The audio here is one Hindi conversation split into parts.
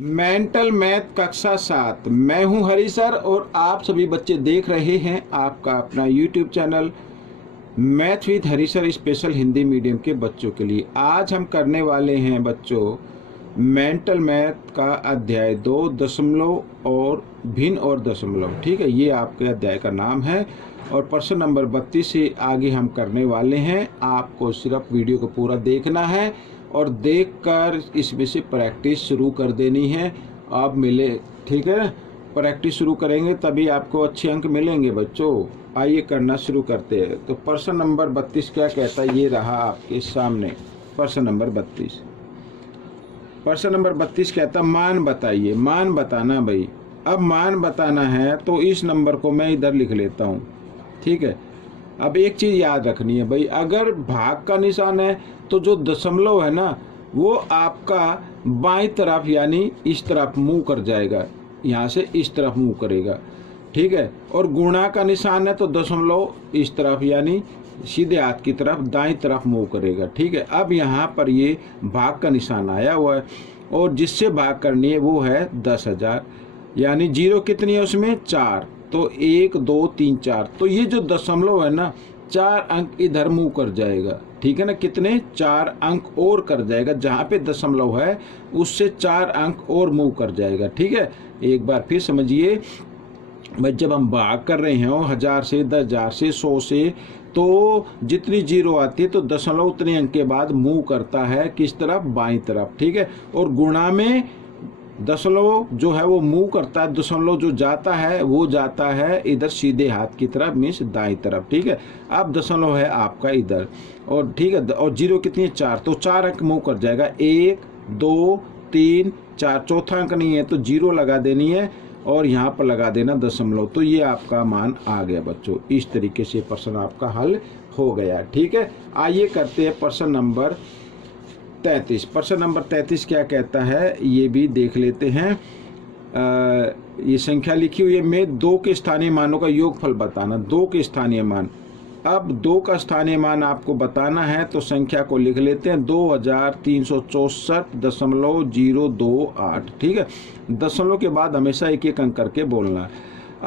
मेंटल मैथ कक्षा 7। मैं हूं हरी सर और आप सभी बच्चे देख रहे हैं आपका अपना YouTube channel math with Hari sir special Hindi medium के बच्चों के लिए। आज हम करने वाले हैं बच्चों मेंटल मैथ का अध्याय 2 दशमलव और भिन्न और दशमलव। ठीक है, ये आपके अध्याय का नाम है और प्रश्न नंबर 32 से आगे हम करने वाले हैं। आपको सिर्फ वीडियो को पूरा देखना है और देखकर इसमें से प्रैक्टिस शुरू कर देनी है। आप मिले, ठीक है, प्रैक्टिस शुरू करेंगे तभी आपको अच्छे अंक मिलेंगे बच्चों। आइए करना शुरू करते हैं। तो प्रश्न नंबर 32 क्या कहता है, ये रहा आपके सामने प्रश्न नंबर 32। प्रश्न नंबर 32 कहता है मान बताइए। मान बताना भाई। अब मान बताना है तो इस नंबर को मैं इधर लिख लेता हूँ। ठीक है, अब एक चीज़ याद रखनी है भाई, अगर भाग का निशान है तो जो दशमलव है ना वो आपका बाईं तरफ यानी इस तरफ मुंह कर जाएगा, यहाँ से इस तरफ मुंह करेगा। ठीक है, और गुणा का निशान है तो दशमलव इस तरफ यानी सीधे हाथ की तरफ दाईं तरफ मुंह करेगा। ठीक है, अब यहाँ पर ये भाग का निशान आया हुआ है और जिससे भाग करनी है वो है 10,000, यानी जीरो कितनी है उसमें 4, तो 1 2 3 4। तो ये जो दशमलव है ना 4 अंक इधर मुंह कर जाएगा। ठीक है ना, कितने 4 अंक और कर जाएगा, जहाँ पे दशमलव है उससे 4 अंक और मुंह कर जाएगा। ठीक है, एक बार फिर समझिए भाई, जब हम भाग कर रहे हैं 1000 से 10,000 से 100 से, तो जितनी जीरो आती है तो दशमलव उतने अंक के बाद मुंह करता है किस तरफ, बाईं तरफ। ठीक है, और गुणा में दशमलव जो है वो मुंह करता है, दशमलव जो जाता है वो जाता है इधर सीधे हाथ की तरफ मीन्स दाईं तरफ। ठीक है, अब दशमलव है आपका इधर और ठीक है, और जीरो कितनी है 4, तो 4 अंक मुंह कर जाएगा, 1 2 3 4, चौथा अंक नहीं है तो जीरो लगा देनी है और यहाँ पर लगा देना दशमलव। तो ये आपका मान आ गया बच्चों। इस तरीके से प्रश्न आपका हल हो गया। ठीक है, आइए करते हैं प्रश्न नंबर 33। प्रश्न नंबर 33 क्या कहता है ये भी देख लेते हैं। ये संख्या लिखी हुई है, में 2 के स्थानीय मानों का योगफल बताना। 2 के स्थानीय मान, अब 2 का स्थानीय मान आपको बताना है तो संख्या को लिख लेते हैं 2364.028। ठीक है, दशमलव के बाद हमेशा एक एक अंक करके बोलना।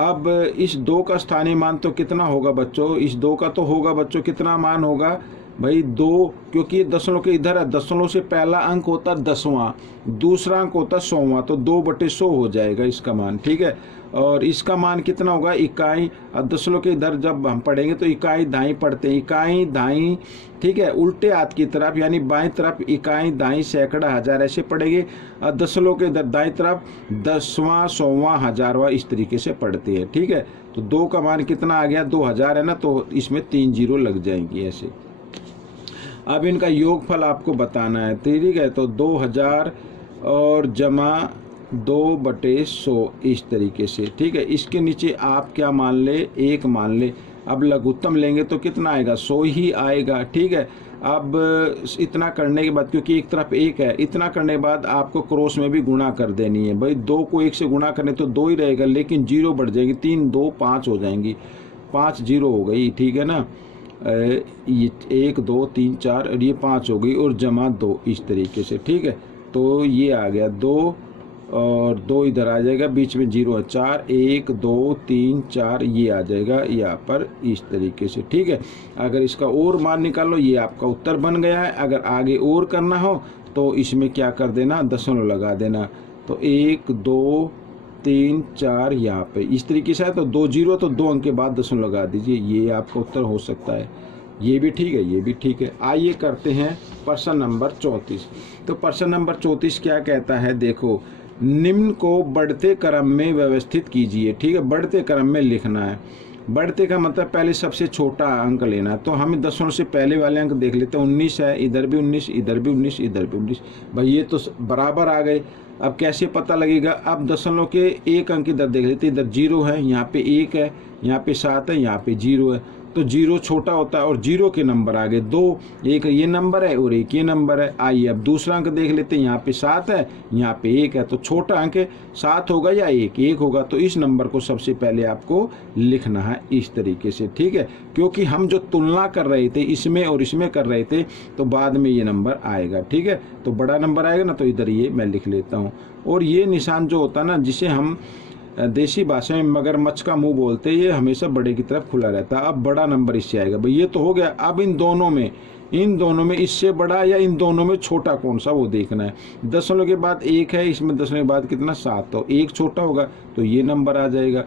अब इस 2 का स्थानीय मान तो कितना होगा बच्चों, इस 2 का तो होगा बच्चों कितना मान होगा भाई 2, क्योंकि ये दशमलव के इधर है, दशमलव से पहला अंक होता है 10वां, दूसरा अंक होता है 100वां, तो 2/100 हो जाएगा इसका मान। ठीक है, और इसका मान कितना होगा इकाई। अब दशमलव के इधर जब हम पढ़ेंगे तो इकाई दाई पढ़ते हैं, इकाई दाई। ठीक है, उल्टे हाथ की तरफ यानी बाईं तरफ इकाई दाई सैकड़ा हजार ऐसे पढ़ेंगे, और दशमलव के इधर दाईं तरफ 10वां 100वां 1000वां इस तरीके से पढ़ते हैं। ठीक है, तो 2 का मान कितना आ गया 2000 है ना, तो इसमें 3 जीरो लग जाएंगी ऐसे। अब इनका योगफल आपको बताना है। ठीक है, तो 2000 और जमा 2/100 इस तरीके से। ठीक है, इसके नीचे आप क्या मान ले, 1 मान ले। अब लघुत्तम लेंगे तो कितना आएगा 100 ही आएगा। ठीक है, अब इतना करने के बाद क्योंकि एक तरफ 1 है, इतना करने के बाद आपको क्रॉस में भी गुणा कर देनी है भाई। 2 को 1 से गुणा करने तो 2 ही रहेगा, लेकिन जीरो बढ़ जाएगी, 3 2 5 हो जाएंगी, 5 जीरो हो गई। ठीक है ना, ये 1 2 3 4 और ये 5 हो गई और जमा 2 इस तरीके से। ठीक है, तो ये आ गया 2 और 2 इधर आ जाएगा, बीच में जीरो है 4, 1 2 3 4 ये आ जाएगा यहाँ पर इस तरीके से। ठीक है, अगर इसका और मान निकालो ये आपका उत्तर बन गया है। अगर आगे और करना हो तो इसमें क्या कर देना, दशमलव लगा देना, तो 1 2 3 4 यहाँ पे इस तरीके से है, तो 2 जीरो तो 2 अंक के बाद दशमलव लगा दीजिए, ये आपका उत्तर हो सकता है। ये भी ठीक है, ये भी ठीक है। आइए करते हैं प्रश्न नंबर 34। तो प्रश्न नंबर 34 क्या कहता है, देखो निम्न को बढ़ते क्रम में व्यवस्थित कीजिए। ठीक है, बढ़ते क्रम में लिखना है। बढ़ते का मतलब पहले सबसे छोटा अंक लेना, तो हम दशमलव से पहले वाले अंक देख लेते हैं। 19 है, इधर भी 19, इधर भी 19, इधर भी 19। भाई ये तो बराबर आ गए। अब कैसे पता लगेगा, अब दशमलव के एक अंक इधर देख लेते हैं, इधर जीरो है, यहाँ पे 1 है, यहाँ पे 7 है, यहाँ पे 0 है, तो 0 छोटा होता है और 0 के नंबर आगे 2, एक ये नंबर है और एक ये नंबर है। आइए अब दूसरा अंक देख लेते हैं। यहाँ पे 7 है, यहाँ पे 1 है, तो छोटा अंक 7 होगा या 1 होगा। तो इस नंबर को सबसे पहले आपको लिखना है इस तरीके से, ठीक है, क्योंकि हम जो तुलना कर रहे थे इसमें और इसमें कर रहे थे, तो बाद में ये नंबर आएगा, ठीक है। तो बड़ा नंबर आएगा ना, तो इधर ये मैं लिख लेता हूँ। और ये निशान जो होता है ना, जिसे हम देसी भाषा में मगरमच्छ का मुंह बोलते हैं, ये हमेशा बड़े की तरफ खुला रहता है। अब बड़ा नंबर इससे आएगा भाई, ये तो हो गया। अब इन दोनों में इससे बड़ा या इन दोनों में छोटा कौन सा, वो देखना है। दशमलव के बाद 1 है, इसमें दशमलव के बाद कितना 7, तो 1 छोटा होगा तो ये नंबर आ जाएगा,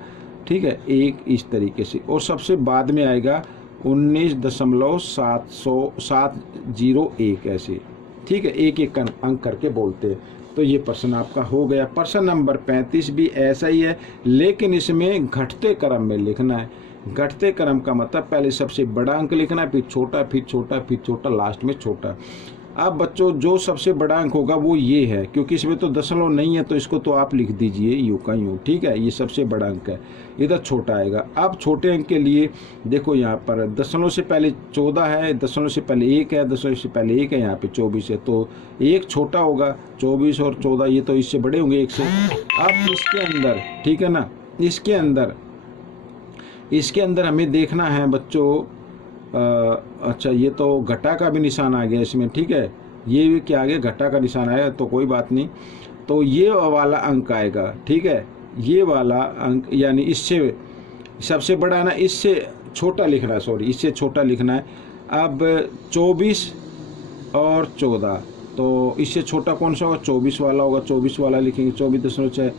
ठीक है, 1 इस तरीके से। और सबसे बाद में आएगा 19.701 ऐसे, ठीक है, एक एक अंक करके बोलते हैं। तो ये प्रश्न आपका हो गया। प्रश्न नंबर 35 भी ऐसा ही है, लेकिन इसमें घटते क्रम में लिखना है। घटते क्रम का मतलब पहले सबसे बड़ा अंक लिखना है, फिर छोटा, फिर छोटा, फिर छोटा, लास्ट में छोटा। अब बच्चों जो सबसे बड़ा अंक होगा वो ये है, क्योंकि इसमें तो दशमलव नहीं है, तो इसको तो आप लिख दीजिए यूं का यूं, ठीक है, ये सबसे बड़ा अंक है। इधर छोटा आएगा। अब छोटे अंक के लिए देखो, यहाँ पर दशमलव से पहले 14 है, दशमलव से पहले 1 है, दशमलव से पहले 1 है, यहाँ पे 24 है, तो 1 छोटा होगा। 24 और 14 ये तो इससे बड़े होंगे 1 से। अब इसके अंदर, ठीक है ना, इसके अंदर हमें देखना है बच्चों, अच्छा ये तो घटा का भी निशान आ गया इसमें, ठीक है, ये भी क्या आ गया, घटा का निशान आया, तो कोई बात नहीं। तो ये वाला अंक आएगा, ठीक है, ये वाला अंक, यानी इससे सबसे बड़ा ना, इससे छोटा लिखना है, सॉरी, इससे छोटा लिखना है। अब 24 और 14, तो इससे छोटा कौन सा होगा, 24 वाला होगा, 24 वाला लिखेंगे, 24.6,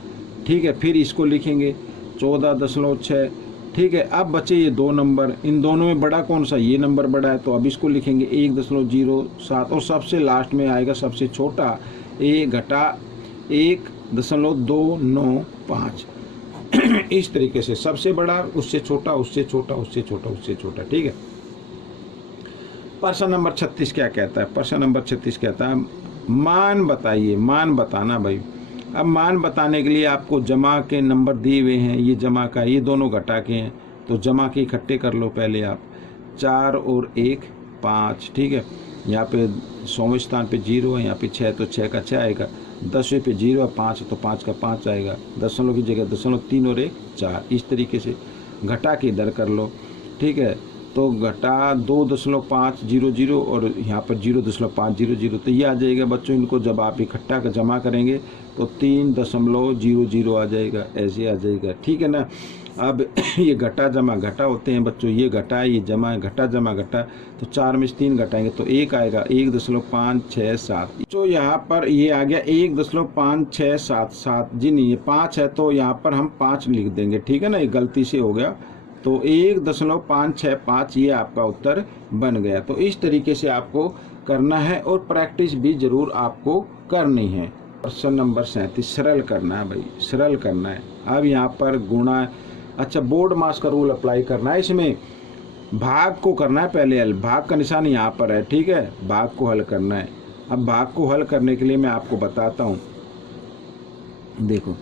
ठीक है। फिर इसको लिखेंगे 14.6, ठीक है। अब बचे ये 2 नंबर, इन दोनों में बड़ा कौन सा, ये नंबर बड़ा है, तो अब इसको लिखेंगे 1.07, और सबसे लास्ट में आएगा सबसे छोटा, 1-1.295 इस तरीके से, सबसे बड़ा, उससे छोटा, उससे छोटा, उससे छोटा, उससे छोटा, ठीक है। प्रश्न नंबर 36 क्या कहता है? प्रश्न नंबर 36 कहता है मान बताइए, मान बताना भाई। अब मान बताने के लिए आपको जमा के नंबर दिए हुए हैं, ये जमा का, ये दोनों घटा के हैं, तो जमा के इकट्ठे कर लो पहले आप। 4 और 1 5, ठीक है। यहाँ पे 100वें स्थान पे 0 है, यहाँ पे 6 तो 6 का 6 आएगा, 10वें पे 0 है, 5 तो 5 का 5 आएगा, दशमलव की जगह दशमलव, 3 और 1 4, इस तरीके से घटा के इधर कर लो, ठीक है। तो घटा 2.500 और यहाँ पर 0.500, तो ये आ जाएगा बच्चों। इनको जब आप इकट्ठा का जमा करेंगे तो 3.00 आ जाएगा, ऐसे आ जाएगा, ठीक है ना। अब ये घटा जमा घटा होते हैं बच्चों, ये घटा ये जमा है, घटा जमा घटा, तो 4 में से 3 घटाएंगे तो 1 आएगा, 1.567। तो यहाँ पर ये आ गया 1.5677, जी नहीं, ये 5 है तो यहाँ पर हम 5 लिख देंगे, ठीक है ना, ये गलती से हो गया, तो 1.565 ये आपका उत्तर बन गया। तो इस तरीके से आपको करना है और प्रैक्टिस भी जरूर आपको करनी है। प्रश्न नंबर 37 सरल करना है भाई, सरल करना है। अब यहाँ पर गुणा, अच्छा बोर्ड मास का रूल अप्लाई करना है, इसमें भाग को करना है पहले हल, भाग का निशान यहाँ पर है, ठीक है, भाग को हल करना है। अब भाग को हल करने के लिए मैं आपको बताता हूँ, देखो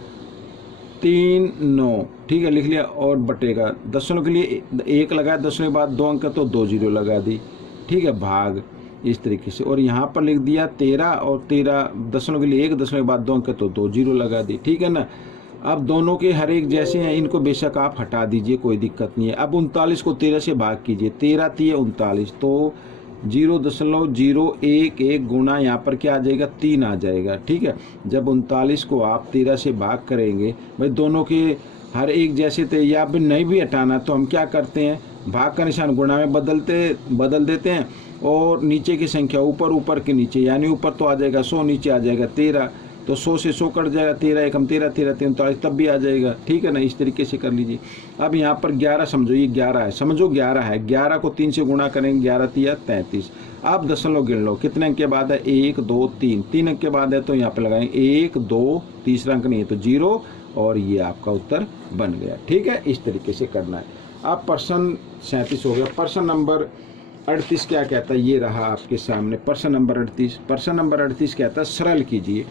3 9, ठीक है, लिख लिया, और बटेगा दशमलव के लिए 1 लगाया, दशमलव के बाद 2 अंक तो 2 0 लगा दी, ठीक है, भाग इस तरीके से। और यहाँ पर लिख दिया 13 और 13, दशमलव के लिए 1, दशमलव के बाद 2 अंक तो 2 0 लगा दी, ठीक है ना। अब दोनों के हर एक जैसे हैं, इनको बेशक आप हटा दीजिए, कोई दिक्कत नहीं है। अब 39 को 13 से भाग कीजिए, 13 3 39, तो 0.011 गुणा यहाँ पर क्या आ जाएगा, 3 आ जाएगा, ठीक है। जब 39 को आप 13 से भाग करेंगे, भाई दोनों के हर एक जैसे थे, या फिर नहीं भी हटाना तो हम क्या करते हैं, भाग का निशान गुणा में बदल देते हैं, और नीचे की संख्या ऊपर के नीचे, यानी ऊपर तो आ जाएगा 100, नीचे आ जाएगा 13, तो 100 से 100 कट जाएगा, 13 एकम 13, 13 39 तब भी आ जाएगा, ठीक है ना। इस तरीके से कर लीजिए। अब यहाँ पर 11 समझो, ये 11 है, समझो 11 है, 11 को 3 से गुणा करेंगे, 11 3 33। आप दशमलव गिन लो, कितने अंक के बाद है, 1 2 3, 3 अंक के बाद है, तो यहाँ पर लगाएंगे 1 2, तीसरा अंक नहीं है तो 0, और ये आपका उत्तर बन गया, ठीक है। इस तरीके से करना है। अब प्रश्न 37 हो गया। प्रश्न नंबर 38 क्या कहता है, ये रहा आपके सामने प्रश्न नंबर 38। प्रश्न नंबर 38 कहता है सरल कीजिए,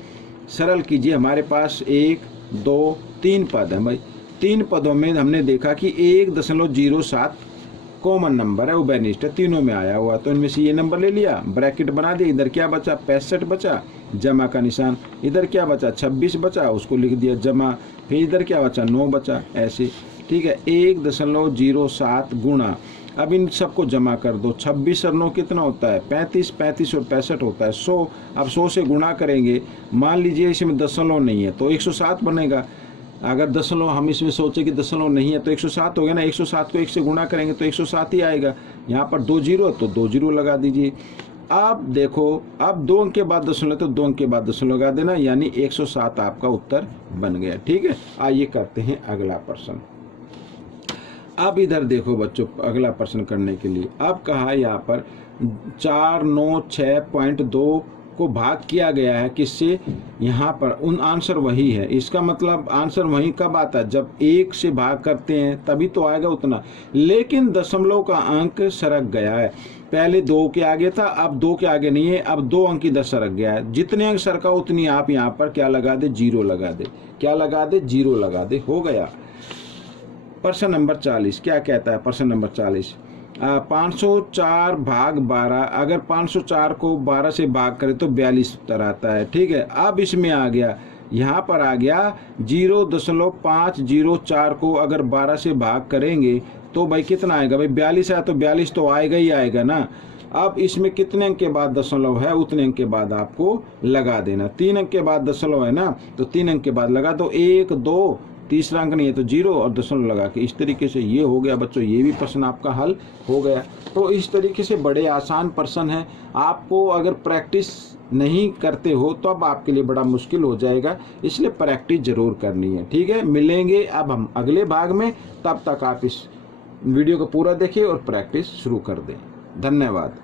सरल कीजिए। हमारे पास 1 2 3 पद है भाई, 3 पदों में हमने देखा कि 1.07 कॉमन नंबर है, वो बेनिस्ट है, तीनों में आया हुआ, तो इनमें से ये नंबर ले लिया, ब्रैकेट बना दिया, इधर क्या बचा 65 बचा, जमा का निशान, इधर क्या बचा 26 बचा, उसको लिख दिया जमा, फिर इधर क्या बचा 9 बचा, ऐसे, ठीक है। 1.07 गुणा, अब इन सबको जमा कर दो, 26 और 9 कितना होता है 35, 35 और 65 होता है 100। अब 100 से गुणा करेंगे, मान लीजिए इसमें दशमलव नहीं है तो 107 बनेगा। अगर दशमलव हम इसमें सोचे कि दशमलव नहीं है तो 107 हो गया ना, 107 को 1 से गुणा करेंगे तो 107 ही आएगा। यहाँ पर 2 जीरो तो 2 जीरो लगा दीजिए। अब देखो, अब 2 अंक के बाद दशमलव तो 2 अंक के बाद दशमलव लगा देना, यानी 107 आपका उत्तर बन गया। ठीक है, आइए करते हैं अगला प्रश्न। अब इधर देखो बच्चों, अगला प्रश्न करने के लिए अब कहा यहाँ पर 496.2 को भाग किया गया है किससे, यहाँ पर उन आंसर वही है। इसका मतलब आंसर वही कब आता है, जब 1 से भाग करते हैं तभी तो आएगा उतना, लेकिन दशमलव का अंक सरक गया है। पहले 2 के आगे था, अब 2 के आगे नहीं है, अब 2 अंक इधर सरक गया है। जितने अंक सरका उतनी आप यहाँ पर क्या लगा दे, 0 लगा दे। क्या लगा दे, 0 लगा दे, हो गया। प्रश्न नंबर 40 क्या कहता है, प्रश्न नंबर 40 504 भाग 12, अगर 504 को 12 से भाग करें तो 42 उत्तर आता है। ठीक है, अब इसमें आ गया, यहाँ पर आ गया 0.504 को अगर 12 से भाग करेंगे तो भाई कितना आएगा, भाई 42 है तो 42 तो आएगा ही आएगा ना। अब इसमें कितने अंक के बाद दशमलव है उतने अंक के बाद आपको लगा देना। 3 अंक के बाद दशमलव है ना, तो 3 अंक के बाद लगा दो, 1 2, तीसरा अंक नहीं है तो 0 और दशमलव लगा के। इस तरीके से ये हो गया बच्चों, ये भी प्रश्न आपका हल हो गया। तो इस तरीके से बड़े आसान प्रश्न हैं। आपको अगर प्रैक्टिस नहीं करते हो तो अब आपके लिए बड़ा मुश्किल हो जाएगा, इसलिए प्रैक्टिस जरूर करनी है। ठीक है, मिलेंगे अब हम अगले भाग में, तब तक आप इस वीडियो को पूरा देखिए और प्रैक्टिस शुरू कर दें। धन्यवाद।